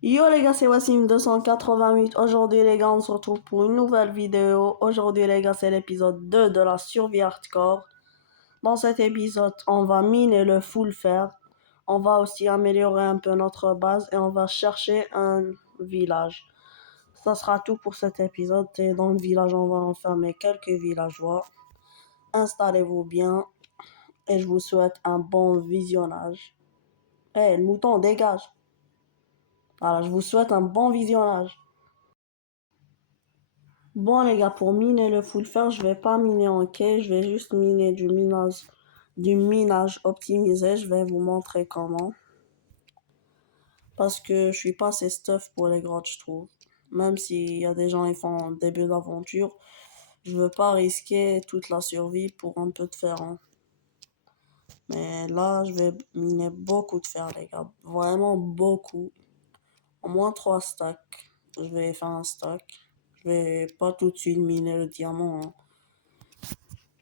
Yo les gars, c'est Wassim 288. Aujourd'hui les gars, on se retrouve pour une nouvelle vidéo. Aujourd'hui les gars, c'est l'épisode 2 de la survie hardcore. Dans cet épisode, on va miner le full fer. On va aussi améliorer un peu notre base et on va chercher un village. Ça sera tout pour cet épisode. Et dans le village, on va enfermer quelques villageois. Installez-vous bien et je vous souhaite un bon visionnage. Eh, le mouton, dégage. Voilà, je vous souhaite un bon visionnage. Bon les gars, pour miner le full fer, je vais pas miner en quai, je vais juste miner du minage optimisé. Je vais vous montrer comment. Parce que je suis pas assez stuff pour les grottes, je trouve. Même s'il y a des gens qui font un début d'aventure, je veux pas risquer toute la survie pour un peu de fer, hein. Mais là, je vais miner beaucoup de fer, les gars. Vraiment beaucoup. Au moins 3 stacks. Je vais faire un stack. Je vais pas tout de suite miner le diamant, hein.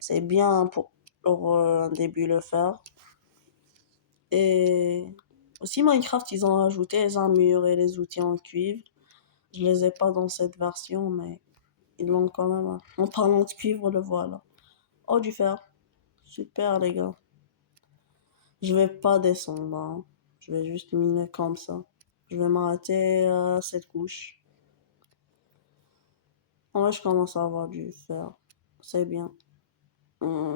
C'est bien pour un début le faire. Et aussi Minecraft, ils ont ajouté les armures et les outils en cuivre. Je les ai pas dans cette version, mais ils l'ont quand même. En parlant de cuivre, le voilà. Oh, du fer. Super, les gars. Je vais pas descendre, hein. Je vais juste miner comme ça. Je vais m'arrêter à cette couche. En vrai, je commence à avoir du fer. C'est bien.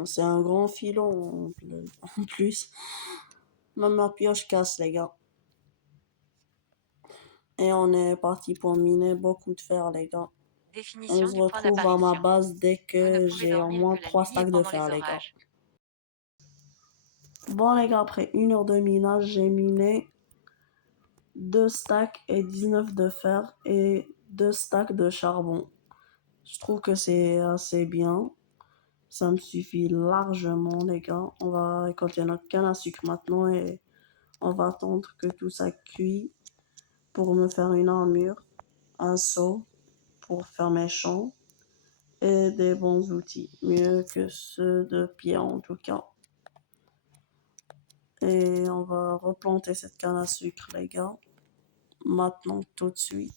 C'est un grand filon en plus. Même ma pioche casse, les gars. Et on est parti pour miner beaucoup de fer, les gars. On Définition se du point retrouve à ma d'apparition. base dès Vous ne que pouvez j'ai au dormir moins que la 3 nuit et stacks de pendant fer, les les gars. orages. Bon, les gars, après 1 heure de minage, j'ai miné 2 stacks et 19 de fer et 2 stacks de charbon. Je trouve que c'est assez bien. Ça me suffit largement, les gars. On va récolter notre canne à sucre maintenant et on va attendre que tout ça cuit pour me faire une armure, un seau pour faire mes champs et des bons outils, mieux que ceux de pierre en tout cas. Et on va replanter cette canne à sucre, les gars, maintenant tout de suite.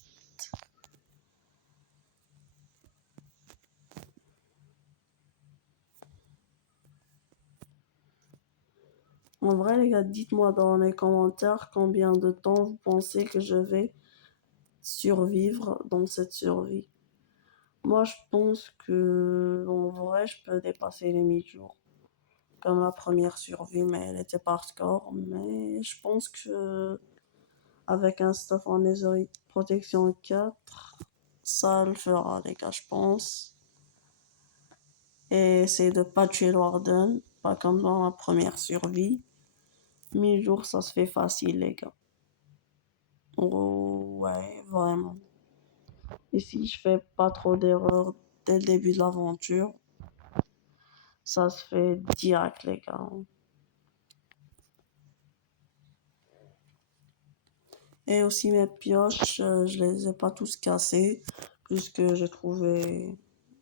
En vrai, les gars, dites-moi dans les commentaires combien de temps vous pensez que je vais survivre dans cette survie. Moi, je pense que en vrai, je peux dépasser les 1000 jours. Comme la première survie, mais elle était pas hardcore. Mais je pense que avec un stuff en netherite protection 4, ça le fera, les gars, je pense. Et c'est de pas tuer le Warden, pas comme dans la première survie. 1000 jours, ça se fait facile, les gars. Oh, ouais, vraiment. Et si je fais pas trop d'erreurs dès le début de l'aventure, ça se fait direct, les gars. Et aussi mes pioches, je les ai pas tous cassés, puisque j'ai trouvé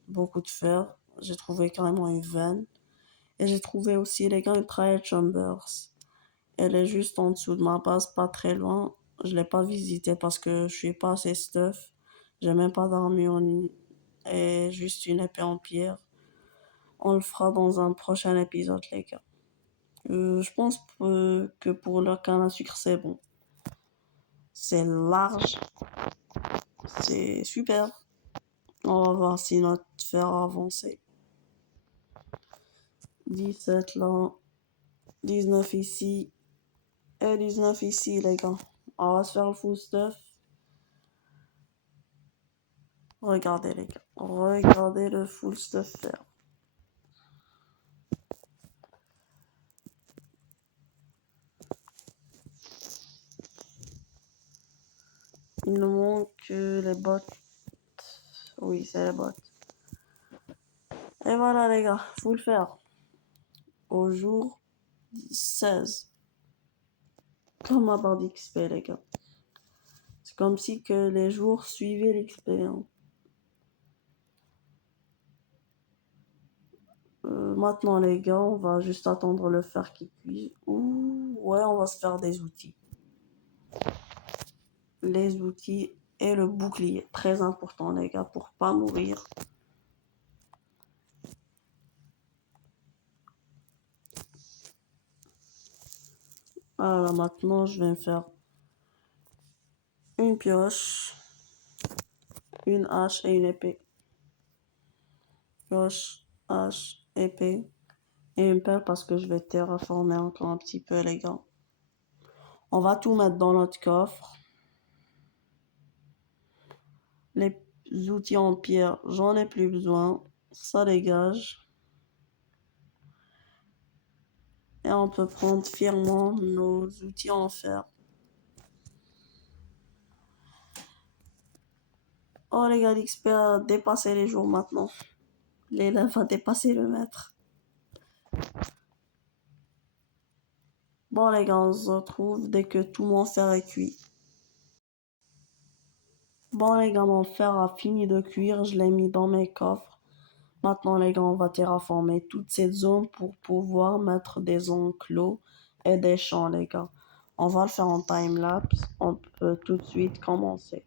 beaucoup de fer. J'ai trouvé carrément une veine. Et j'ai trouvé aussi, les gars, une trial chambers. Elle est juste en dessous de ma base, pas très loin. Je l'ai pas visitée parce que je suis pas assez stuff. J'ai même pas d'armure et juste une épée en pierre. On le fera dans un prochain épisode, les gars. Je pense que pour le canne à sucre, c'est bon. C'est large, c'est super. On va voir si notre fer a avancé. 17 là, 19 ici et 19 ici, les gars. On va se faire le full stuff. Regardez, les gars. Regardez le full stuff fer. Il nous manque les bottes. Oui, c'est les bottes. Et voilà, les gars. Full fer. Au jour 16. Comme ma barre d'XP, les gars. C'est comme si que les jours suivaient l'XP, hein. Maintenant, les gars, on va juste attendre le fer qui cuise. Ouh, ouais, on va se faire des outils. les outils et le bouclier. Très important, les gars, pour pas mourir. Voilà, maintenant, je vais faire une pioche, une hache et une épée. Pioche, hache, épée et une pelle parce que je vais terraformer encore un petit peu, les gars. On va tout mettre dans notre coffre. Les outils en pierre, j'en ai plus besoin. Ça dégage. Et on peut prendre fièrement nos outils en fer. Oh les gars, l'XP a dépassé les jours maintenant. L'élève a dépassé le maître. Bon les gars, on se retrouve dès que tout mon fer est cuit. Bon les gars, mon fer a fini de cuire, je l'ai mis dans mes coffres. Maintenant les gars, on va terraformer toute cette zone pour pouvoir mettre des enclos et des champs les gars. On va le faire en time-lapse, on peut tout de suite commencer.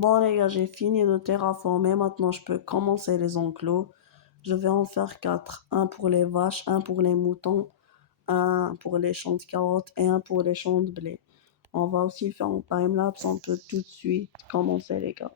Bon les gars, j'ai fini de terraformer. Maintenant, je peux commencer les enclos. Je vais en faire 4. Un pour les vaches, un pour les moutons, un pour les champs de carottes et un pour les champs de blé. On va aussi le faire en time-lapse. On peut tout de suite commencer les gars.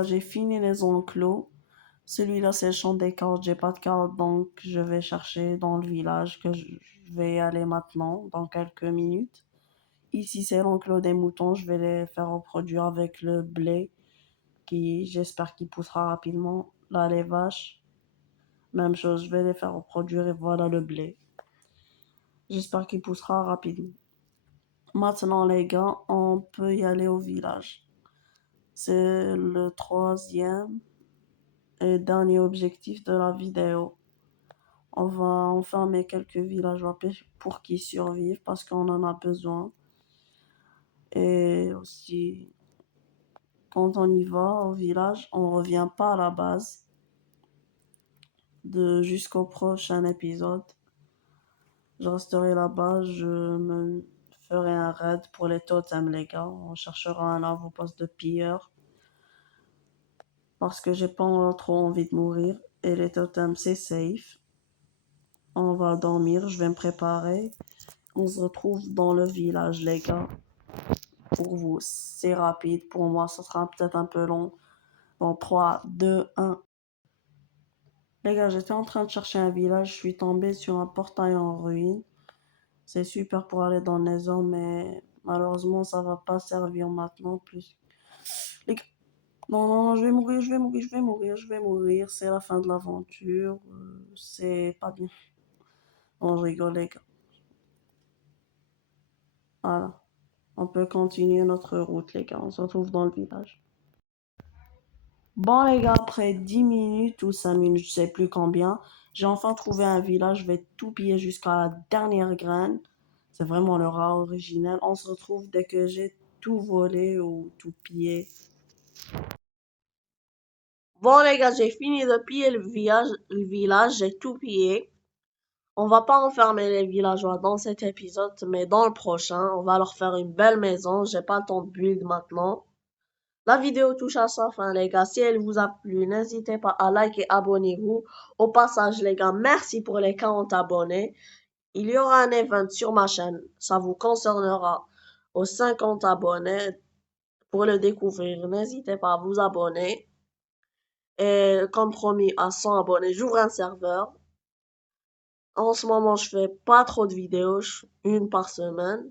gars, j'ai fini les enclos. Celui-là, c'est le champ des carottes. J'ai pas de carottes, donc je vais chercher dans le village que je vais y aller maintenant, dans quelques minutes. Ici, c'est l'enclos des moutons. Je vais les faire reproduire avec le blé qui, j'espère qu'il poussera rapidement. Là, les vaches, même chose, je vais les faire reproduire et voilà le blé. J'espère qu'il poussera rapidement. Maintenant, les gars, on peut y aller au village. C'est le troisième et dernier objectif de la vidéo. On va enfermer quelques villageois pour qu'ils survivent parce qu'on en a besoin. Et aussi, quand on y va au village, on revient pas à la base jusqu'au prochain épisode. Je resterai là-bas, je me ferai un raid pour les totems, les gars. On cherchera un avant-poste de pilleur parce que j'ai pas trop envie de mourir. Et les totems, c'est safe. On va dormir, je vais me préparer. On se retrouve dans le village, les gars. Pour vous, c'est rapide. Pour moi, ça sera peut-être un peu long. Bon, 3, 2, 1. Les gars, j'étais en train de chercher un village. Je suis tombé sur un portail en ruine. C'est super pour aller dans les zones, mais malheureusement, ça va pas servir maintenant. Plus. Les gars, non, non, je vais mourir, je vais mourir, je vais mourir, je vais mourir. C'est la fin de l'aventure. C'est pas bien. On rigole, les gars. Voilà. On peut continuer notre route, les gars. On se retrouve dans le village. Bon, les gars, après 10 minutes ou 5 minutes, je sais plus combien, j'ai enfin trouvé un village. Je vais tout piller jusqu'à la dernière graine. C'est vraiment le rat originel. On se retrouve dès que j'ai tout volé ou tout pillé. Bon, les gars, j'ai fini de piller le village, j'ai tout pillé. On va pas enfermer les villageois dans cet épisode, mais dans le prochain, on va leur faire une belle maison. J'ai pas le temps de build maintenant. La vidéo touche à sa fin, les gars. Si elle vous a plu, n'hésitez pas à liker et abonnez-vous. Au passage, les gars, merci pour les 40 abonnés. Il y aura un event sur ma chaîne. Ça vous concernera aux 50 abonnés. Pour le découvrir, n'hésitez pas à vous abonner. Et comme promis, à 100 abonnés, j'ouvre un serveur. En ce moment, je fais pas trop de vidéos, une par semaine.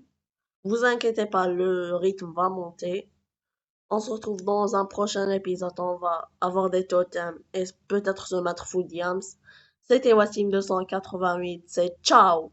Vous inquiétez pas, le rythme va monter. On se retrouve dans un prochain épisode. On va avoir des totems et peut-être se mettre full diams. C'était Wassim 288. C'est ciao!